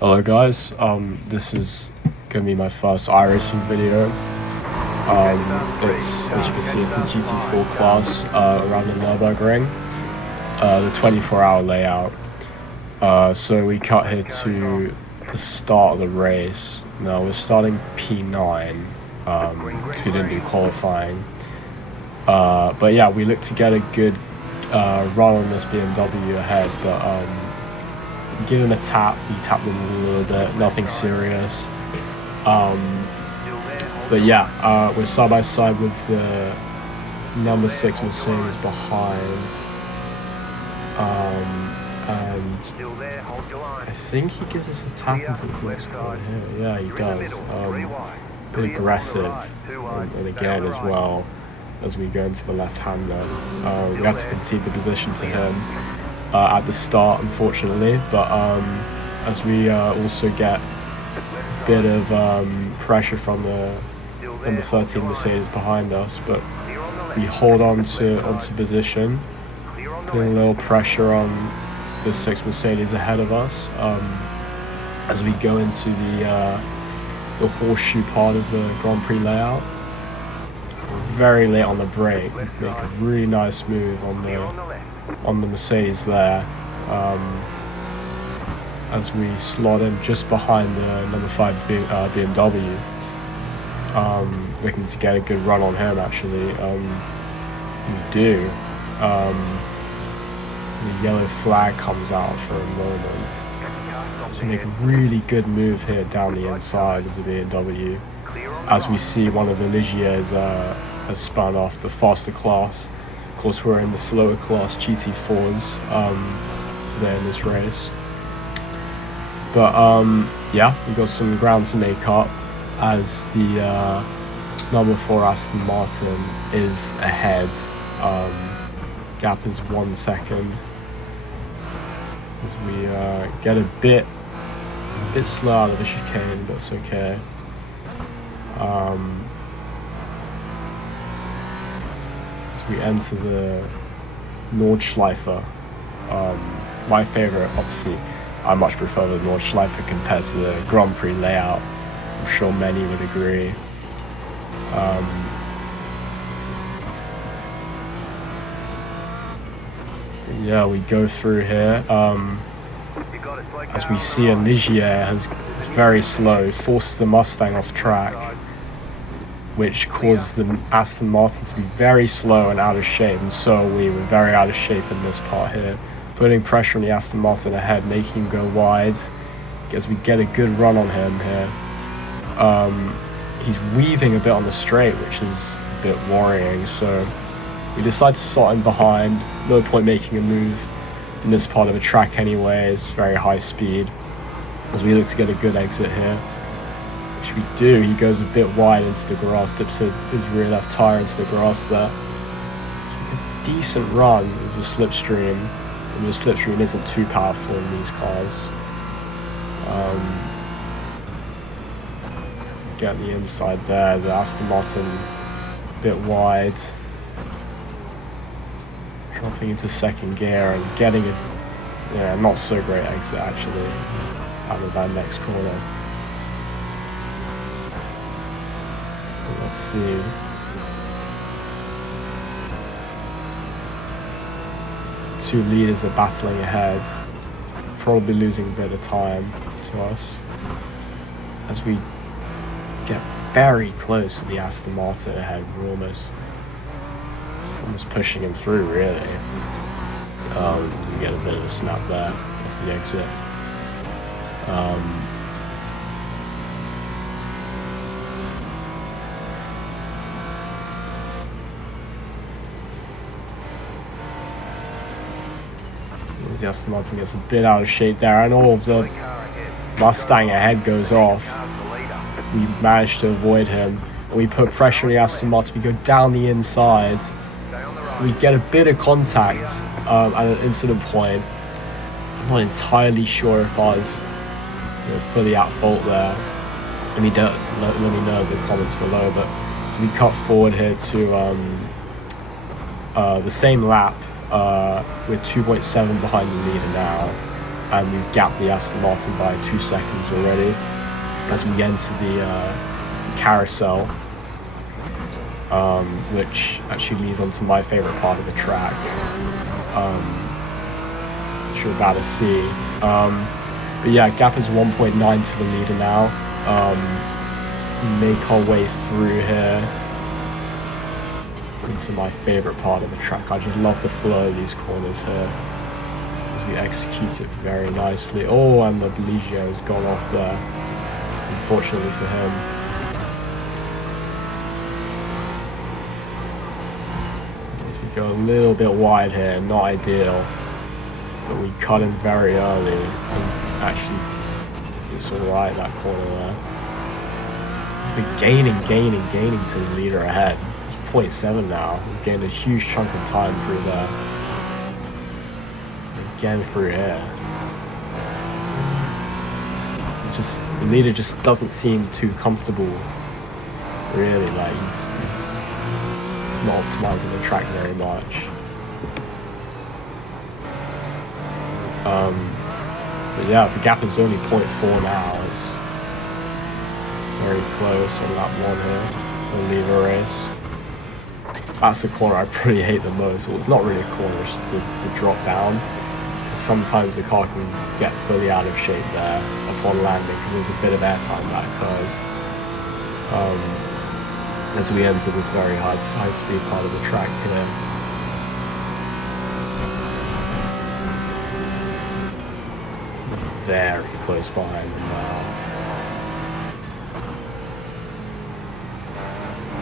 Hello guys, this is gonna be my first iRacing video. It's, as you can see, it's the GT4 class around the Nurburgring, the 24-hour layout. So we cut here to the start of the race. Now we're starting P9 because we didn't do qualifying. But yeah, we look to get a good run on this BMW ahead, but give him a tap. We tapped him a little bit, nothing serious. But yeah, we're side by side with the number 6 Mercedes behind, and I think he gives us a tap into this next corner here. Yeah, he does. A bit aggressive, and again as well as we go into the left-hander. We have to concede the position to him at the start, unfortunately, but as we also get a bit of pressure from the number 13 Mercedes behind us, but we hold on onto position, putting a little pressure on the 6 Mercedes ahead of us as we go into the horseshoe part of the Grand Prix layout. Very late on the brake, make a really nice move on the Mercedes there, as we slot in just behind the number 5 BMW, looking to get a good run on him actually. We do. The yellow flag comes out for a moment, so make a really good move here down the inside of the BMW, as we see one of the Ligiers has spun off the faster class. Of course, we're in the slower class GT4s today in this race. But yeah, we've got some ground to make up, as the number 4 Aston Martin is ahead. Gap is 1 second. As we get a bit slow out of the chicane, but it's okay. We enter the Nordschleife. My favorite, obviously, I much prefer the Nordschleife compared to the Grand Prix layout. I'm sure many would agree. Yeah, we go through here. As we see, a Ligier is very slow, forces the Mustang off track, which causes the Aston Martin to be very slow and out of shape, and so we were very out of shape in this part here, putting pressure on the Aston Martin ahead, making him go wide, as we get a good run on him here. He's weaving a bit on the straight, which is a bit worrying, so we decide to slot him behind. No point making a move in this part of the track anyway. It's very high speed, as we look to get a good exit here, which we do. He goes a bit wide into the grass, dips his rear left tire into the grass there. So we get a decent run with the slipstream, and the slipstream isn't too powerful in these cars. Get the inside there, the Aston Martin a bit wide, dropping into second gear and getting a not so great exit actually out of that next corner. Let's see. Two leaders are battling ahead, probably losing a bit of time to us, as we get very close to the Aston Martin ahead. We're almost pushing him through, really. We get a bit of a snap there off the exit. The Aston Martin gets a bit out of shape there, and all of the Mustang ahead goes off. We manage to avoid him, and we put pressure on the Aston Martin. We go down the inside. We get a bit of contact at an incident point. I'm not entirely sure if I was fully at fault there. Let me know in the comments below. But so we cut forward here to the same lap with 2.7 behind the leader now. and we've gapped the Aston Martin by 2 seconds already as we get into the carousel, which actually leads on to my favorite part of the track, which you're about to see. But yeah, gap is 1.9 to the leader now. Make our way through here into my favorite part of the track. I just love the flow of these corners here as we execute it very nicely. Oh, and the Beligio has gone off there, unfortunately for him. As we go a little bit wide here, not ideal, but we cut in very early, and actually it's alright that corner there. We're gaining to the leader ahead. It's 0.7 now. We've gained a huge chunk of time through there. Again through here. The leader just doesn't seem too comfortable, really. Like he's not optimizing the track very much. But yeah, the gap is only 0.4 now. It's very close on lap 1 here, the leader race. That's the corner I pretty hate the most. Well, it's not really a corner, it's just the drop down. Sometimes the car can get fully out of shape there upon landing because there's a bit of airtime that occurs as we enter this very high speed part of the track here. Very close behind them now.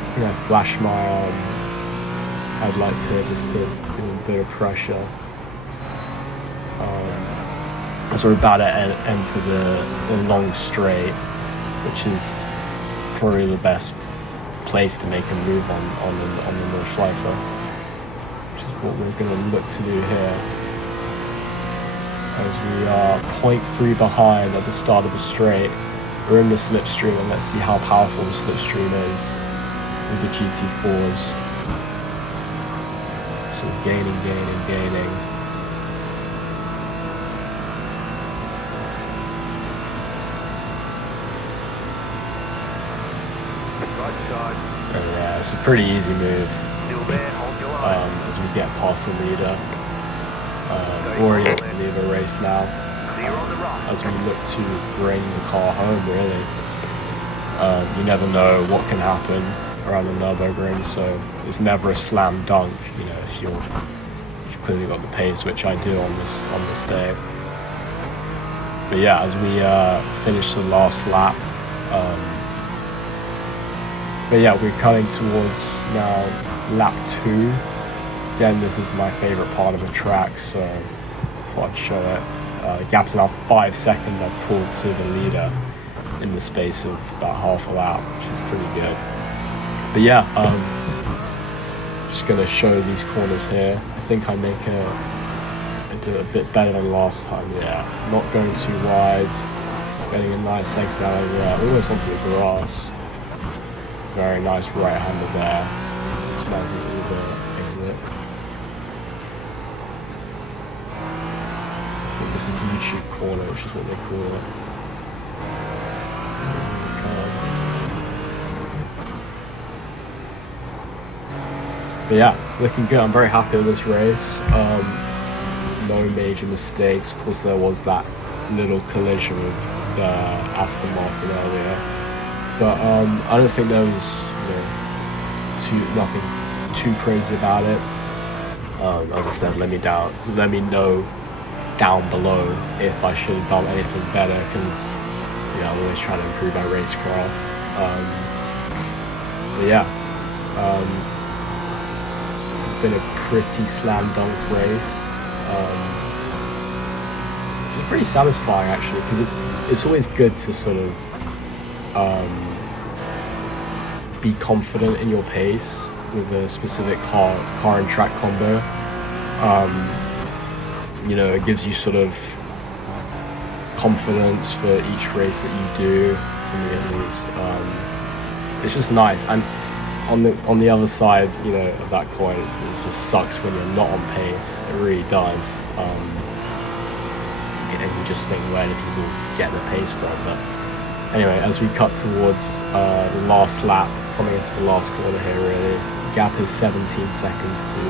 I think I flashed my headlights here just to give them a bit of pressure. As we're about to enter the long straight, which is probably the best place to make a move on the Nordschleife, which is what we're going to look to do here. As we are 0.3 behind at the start of the straight, we're in the slipstream, and let's see how powerful the slipstream is with the GT4s. So gaining. And yeah, it's a pretty easy move as we get past the leader. Already into the leader race now, as we look to bring the car home, really. You never know what can happen around the Nurburgring, so it's never a slam dunk, you know, if you've clearly got the pace, which I do on this day. But yeah, as we finish the last lap, but yeah, we're cutting towards now lap 2. Again, this is my favorite part of the track, so I thought I'd show it. The gap's now 5 seconds. I've pulled to the leader in the space of about half a lap, which is pretty good. But yeah, just going to show these corners here. I think I do it a bit better than last time. Yeah, not going too wide, getting a nice exit out of there, almost onto the grass. Very nice right-hander there. Optimizing the exit. I think this is YouTube corner, which is what they call it. But yeah, looking good. I'm very happy with this race. No major mistakes. Of course, there was that little collision with Aston Martin earlier. But I don't think there was nothing too crazy about it. As I said, let me know down below if I should have done anything better, because I'm always trying to improve my racecraft. But yeah, this has been a pretty slam dunk race. It's pretty satisfying actually, because it's always good to sort of be confident in your pace with a specific car and track combo. It gives you sort of confidence for each race that you do, for me at least. It's just nice. And on the other side, of that coin, it just sucks when you're not on pace. It really does. and you just think, where do people get the pace from? But anyway, as we cut towards the last lap, coming into the last corner here, really, gap is 17 seconds to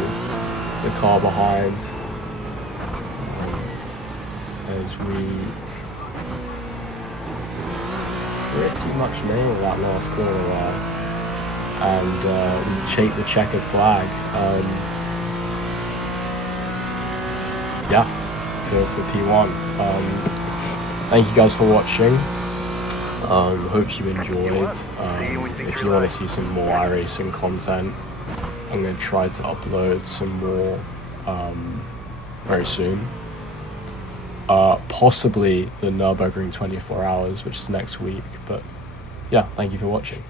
the car behind, as we pretty much nailed that last corner there, and we shake the checkered flag. Yeah, for P1. Thank you guys for watching. Hope you enjoyed. If you want to see some more iRacing content, I'm going to try to upload some more very soon. Possibly the Nurburgring 24 hours, which is next week. But yeah, thank you for watching.